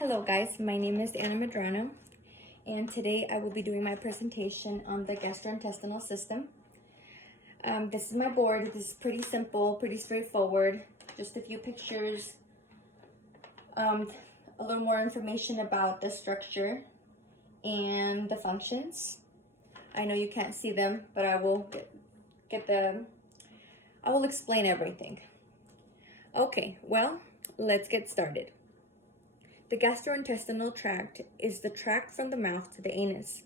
Hello guys, my name is Anna Medrano, and today I will be doing my presentation on the gastrointestinal system. This is my board. This is pretty simple, pretty straightforward. Just a few pictures, a little more information about the structure and the functions. I know you can't see them, but I will I will explain everything. Okay, well, let's get started. The gastrointestinal tract is the tract from the mouth to the anus.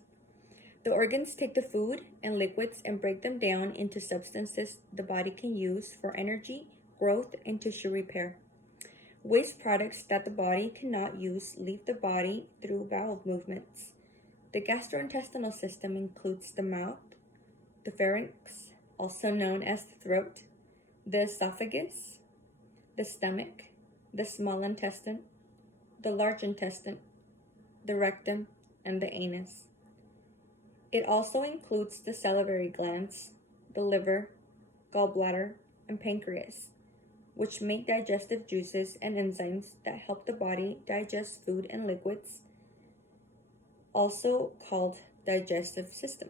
The organs take the food and liquids and break them down into substances the body can use for energy, growth, and tissue repair. Waste products that the body cannot use leave the body through bowel movements. The gastrointestinal system includes the mouth, the pharynx, also known as the throat, the esophagus, the stomach, the small intestine, the large intestine, the rectum, and the anus. It also includes the salivary glands, the liver, gallbladder, and pancreas, which make digestive juices and enzymes that help the body digest food and liquids, also called digestive system.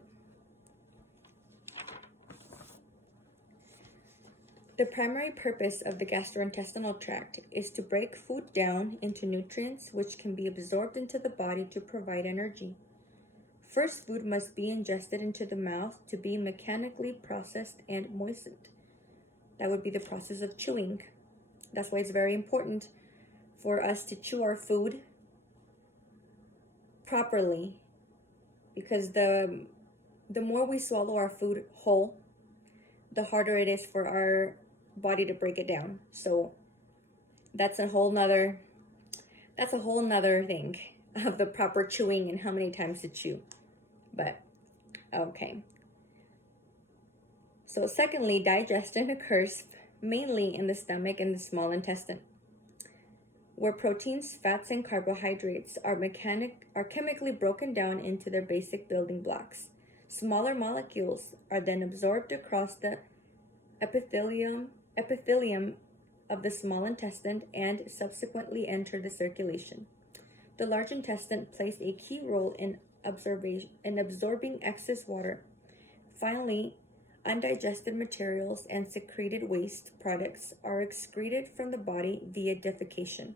The primary purpose of the gastrointestinal tract is to break food down into nutrients which can be absorbed into the body to provide energy. First, food must be ingested into the mouth to be mechanically processed and moistened. That would be the process of chewing. That's why it's very important for us to chew our food properly, because the more we swallow our food whole, the harder it is for our body to break it down. So that's a whole nother thing of the proper chewing and how many times to chew. But okay. So secondly, digestion occurs mainly in the stomach and the small intestine, where proteins, fats, and carbohydrates are chemically broken down into their basic building blocks. Smaller molecules are then absorbed across the epithelium of the small intestine and subsequently enter the circulation. The large intestine plays a key role in absorbing excess water. Finally, undigested materials and secreted waste products are excreted from the body via defecation.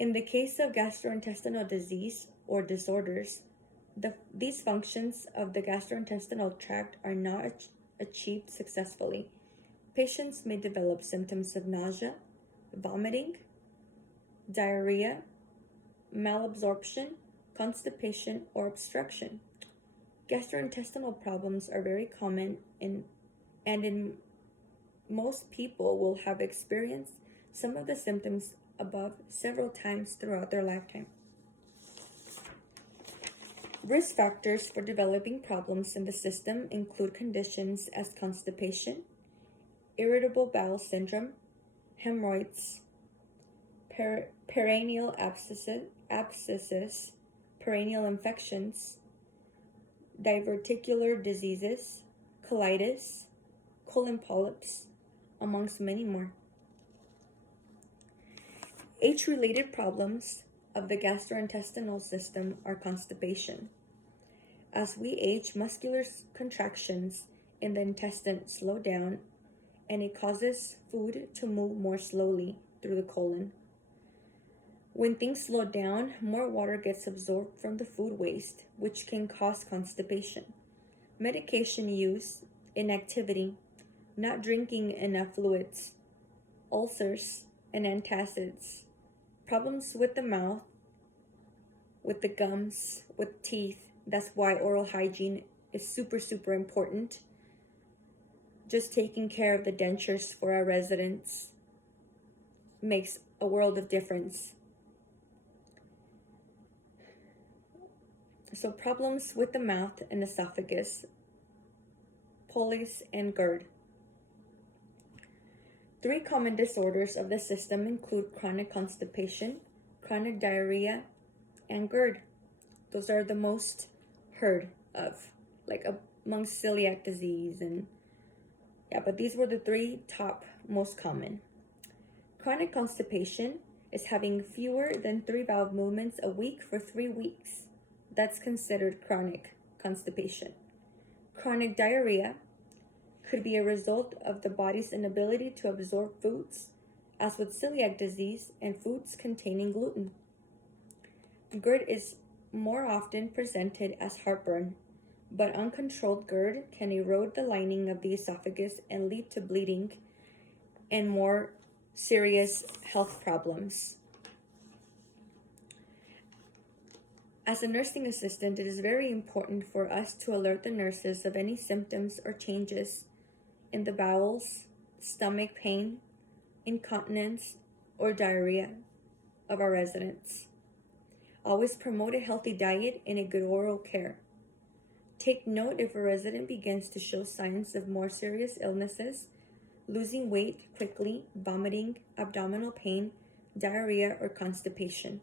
In the case of gastrointestinal disease or disorders, these functions of the gastrointestinal tract are not achieved successfully. Patients may develop symptoms of nausea, vomiting, diarrhea, malabsorption, constipation, or obstruction. Gastrointestinal problems are very common and in most people will have experienced some of the symptoms above several times throughout their lifetime. Risk factors for developing problems in the system include conditions as constipation, irritable bowel syndrome, hemorrhoids, perineal abscesses, perineal infections, diverticular diseases, colitis, colon polyps, amongst many more. Age-related problems of the gastrointestinal system are constipation. As we age, muscular contractions in the intestine slow down, and it causes food to move more slowly through the colon. When things slow down, more water gets absorbed from the food waste, which can cause constipation. Medication use, inactivity, not drinking enough fluids, ulcers, and antacids, problems with the mouth, with the gums, with teeth. That's why oral hygiene is super important. Just taking care of the dentures for our residents makes a world of difference. So problems with the mouth and esophagus, polyps, and GERD. 3 common disorders of the system include chronic constipation, chronic diarrhea, and GERD. Those are the most heard of, like amongst celiac disease but these were the 3 top most common. Chronic constipation is having fewer than 3 bowel movements a week for 3 weeks. That's considered chronic constipation. Chronic diarrhea could be a result of the body's inability to absorb foods, as with celiac disease and foods containing gluten. GERD is more often presented as heartburn, but uncontrolled GERD can erode the lining of the esophagus and lead to bleeding and more serious health problems. As a nursing assistant, it is very important for us to alert the nurses of any symptoms or changes in the bowels, stomach pain, incontinence, or diarrhea of our residents. Always promote a healthy diet and a good oral care. Take note if a resident begins to show signs of more serious illnesses, losing weight quickly, vomiting, abdominal pain, diarrhea, or constipation.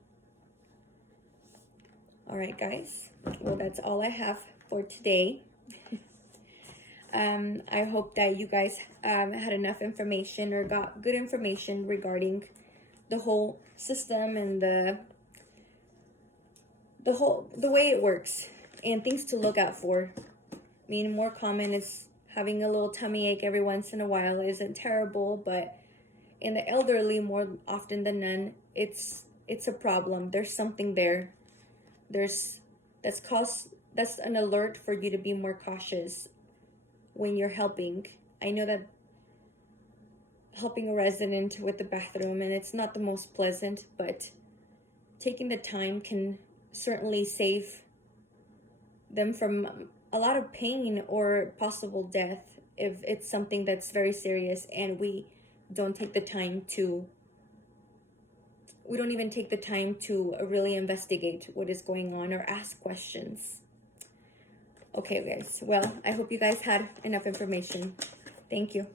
All right, guys. Well, that's all I have for today. I hope that you guys had enough information or got good information regarding the whole system and the way it works and things to look out for. I mean, more common is having a little tummy ache every once in a while isn't terrible, but in the elderly, more often than none, it's a problem. There's something there. That's an alert for you to be more cautious when you're helping. I know that helping a resident with the bathroom, and it's not the most pleasant, but taking the time can certainly save them from a lot of pain or possible death if it's something that's very serious and we don't take the time to we don't even take the time to really investigate what is going on or ask questions. Okay, guys. Well, I hope you guys had enough information. Thank you.